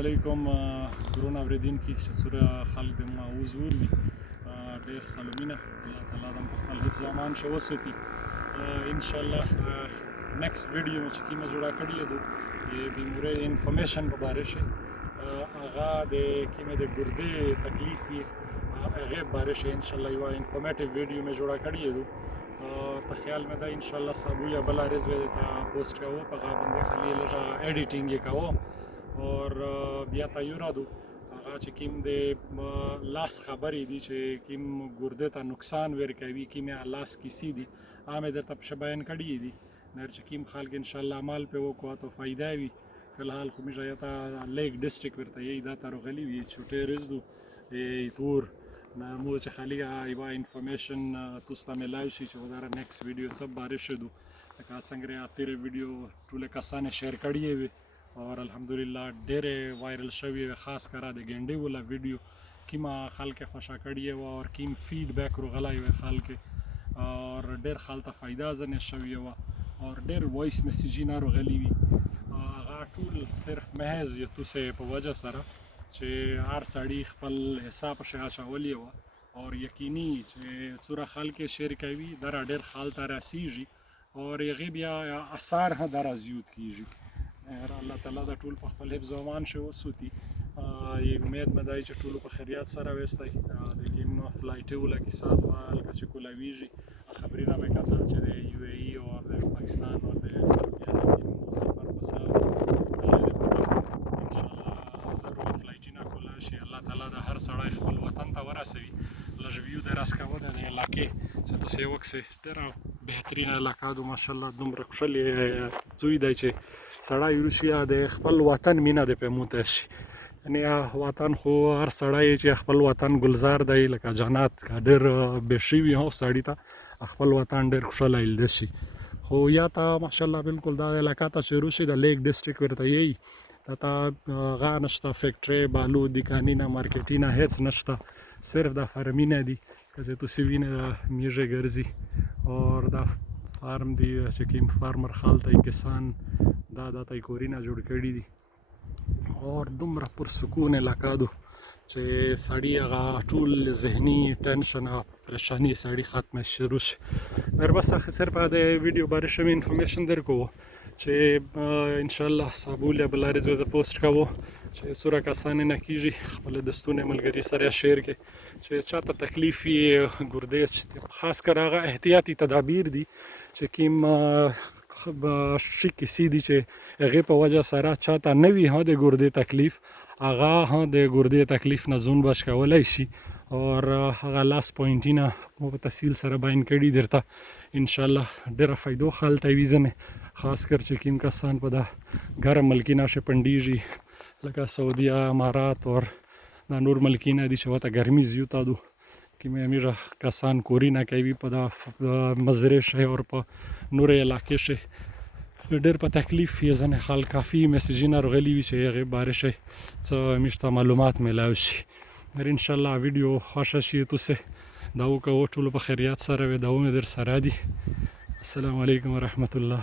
علیکم ګرونه اوریدونکي چې څومره خلک د ما حضور وي ډېر سلامونه الله تعالی دې په خپل حفظ امان شه وساتي انشاءالله نیکسٹ ویډیو چې کومه جوړه کړې ده د مورې انفارمیشن په باره شه هغه د کومه د ګردې تکلیف وي هغه باره شه انشاءالله یو انفارمیټیو ویډیو مې جوړه کړې ده ته خیال مې ده انشاءالله صابو یا بل ارز به تا پوسټ کوو په هغه باندې خالي لږه ایډیټینګ یې کوو اور بیا تیار دو هغه چې کوم د لاس خبرې دي چې کوم ګردې ته نقصان ورکوي کوم لاس کیسې دي هغه درته په بیان کړي دي نر چې کوم خلک ان شاء الله عمل په وکړو ته فائدہ وي فلحال خو مې ځایته لیک ډیسټریکټ ورته یی دا ترغلی وي چوټې رزدو تور مو چې خالی یو انفارمیشن تاسو ته ملای شي چې وداره نیکسٹ ویډیو سب بارش شدو لکه څنګه تیرې ویډیو ټول کسانه شیر کړي وي اور الحمدلله ډېر وایرل شوی خاص کرا د ګنډې ولا ویډیو کیما خلک خوشا کړي او اور کیم فیډبیک روغلای وي خلک اور ډېر خلک فائدہ زنه شوی او اور ډېر وایس میسیجونه روغلی وي هغه ټول صرف محض یو څه په وجه سره چې هر سړی خپل حساب شاولي او یقیني چې څوره خلک شیر کوي در ډېر خلک راسیږي اور یغه بیا اثر هم در زیات کیږي الله تعالی دا ټول په خپل حفظ امان شه وسوتي امید مې دی چې ټول په خیریت سره وستای د کوم فلایټ ولا کی سات وال چې کولاویږي خبرې را وکړه چې د یو ای او د پاکستان او د سعودي عربستان سفر وسه ان شاء الله ضرور فلایټونه کولا شي الله تعالی دا هر سړی خپل وطن ته ورسوي لږ د راس کاوه د علاقې چې تاسو یو وکسه ډېر بهترین علاقه ده ماشاءالله دومره خوشاله زوی دی چې سړی روسیا د خپل وطن مینه د پموته شي یعنی وطن خو هر سړی چې خپل وطن گلزار دی لکه جنت ډېر بشي وي هو سړی ته خپل وطن ډېر خوشاله ال شي خو یا ته ماشاءالله بالکل دا علاقه ته شروع شي د لیک ډیسټریکټ ورته یی تا غا نشته فیکټری بالو دکانینه مارکیټینه هیڅ نشته صرف د فارمینه دي چې تاسو وینئ میږه ګرځي اور دا فارم دی چې کوم فارمر خالته کسان دا کورینا جوړ کړی دي اور دومره پر سکون علاقه ده چې سړی هغه ټول ذهني ټینشن او پریشانی سړی ختمه شروع شي در بس صرف د ویډیو باره شوی انفارمیشن درکو چې ان شاء الله صابول بلارز وز پوسټ کوو چې سوره کسان نه کیږي خپل دستونه ملګری سره شیر کې چې چاته تکلیف یې ګردې خاص کر هغه احتیاطي تدابیر دي چې کوم شي کسی دي چې هغه په وجه سره چاته نوی ها د ګردې تکلیف هغه ها د ګردې تکلیف نه ځون بچ کولای شي اور هغه لاس پوینټینا مو په تفصیل سره بیان کړي درته ان شاء الله ډېر فائدو خالته ویزنه خاص کر چې کوم کسان په دا ګرم ملکینه شپندیږي لکه سعودي امارات اور دا نور ملکینه دي چې وته ګرمي زیاته دو کې مې امیر کسان کورینا کوي په دا مزرعه شي او په نور علاقې شي ډېر په تکلیف یې ځنه خلک کافي میسیجونه راغلي وي چې هغه باره شي څه مشته معلومات ملاو شي ان شاء الله ویډیو خوښ شي تاسو دا وکړو ټول په خیریت سره و دا در سره دي السلام علیکم ورحمت الله